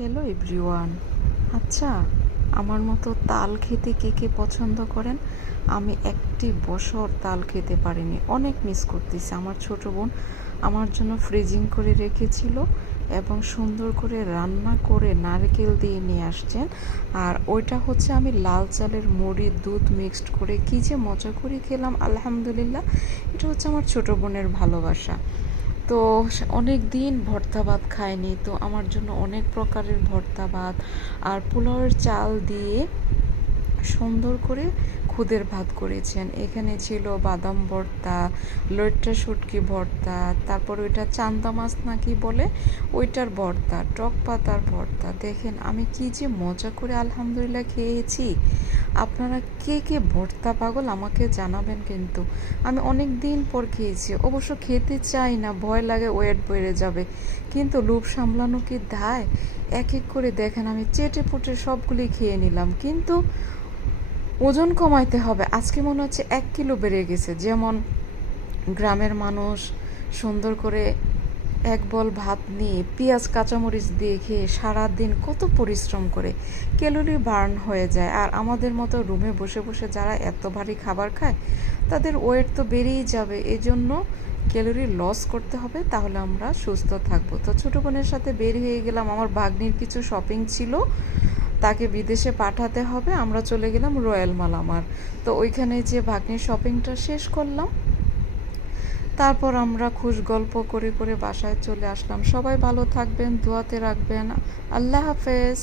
Hello everyone. আচ্ছা, আমার মতো তাল খেতে কে কে পছন্দ করেন? আমি একটি বছর তাল খেতে পারিনি, অনেক মিস করতেছি। আমার ছোট বোন আমার জন্য ফ্রিজিং করে রেখেছিল এবং সুন্দর করে রান্না করে নারকেল দিয়ে নিয়ে আসছেন। আর ওইটা হচ্ছে আমি লাল চালের মুড়ি দুধ মিক্সড করে কী যে মজা করে খেলাম, আলহামদুলিল্লাহ। এটা হচ্ছে আমার ছোট বোনের ভালোবাসা। তো অনেক দিন ভর্তা ভাত খাইনি, তো আমার জন্য অনেক প্রকারের ভর্তা ভাত আর পোলাওয়ের চাল দিয়ে সুন্দর করে খুদের ভাত করেছেন। এখানে ছিল বাদাম ভর্তা, লইট্টা শুটকি ভর্তা, তারপর ওইটা চান্দা মাছ নাকি বলে ওইটার ভর্তা, টক পাতার ভর্তা। দেখেন আমি কি যে মজা করে আলহামদুলিল্লাহ খেয়েছি। আপনারা কে কে ভর্তা পাগল আমাকে জানাবেন কিন্তু। আমি অনেক দিন পর খেয়েছি, অবশ্য খেতে চাই না, ভয় লাগে ওয়েট বেড়ে যাবে, কিন্তু লোভ সামলানো কি দায়। এক এক করে দেখেন আমি চেটে পুটে সবগুলি খেয়ে নিলাম, কিন্তু ওজন কমাইতে হবে। আজকে মনে হচ্ছে 1 কিলো বেড়ে গেছে। যেমন গ্রামের মানুষ সুন্দর করে এক বল ভাত নিয়ে পেঁয়াজ কাঁচামরিচ দিয়ে খেয়ে সারাদিন কত পরিশ্রম করে, ক্যালোরি বার্ন হয়ে যায়। আর আমাদের মতো রুমে বসে বসে যারা এত ভারী খাবার খায় তাদের ওয়েট তো বেড়েই যাবে। এই জন্য ক্যালোরি লস করতে হবে, তাহলে আমরা সুস্থ থাকবো। তো ছোটো বোনের সাথে বের হয়ে গেলাম, আমার ভাগ্নির কিছু শপিং ছিল, তাকে বিদেশে পাঠাতে হবে। আমরা চলে গেলাম রয়্যাল মালামার। তো ওইখানে যে ভাগ্নির শপিংটা শেষ করলাম, তারপর আমরা খুশ গল্প করে করে বাসায় চলে আসলাম। সবাই ভালো থাকবেন, দোয়াতে রাখবেন। আল্লাহ হাফেজ।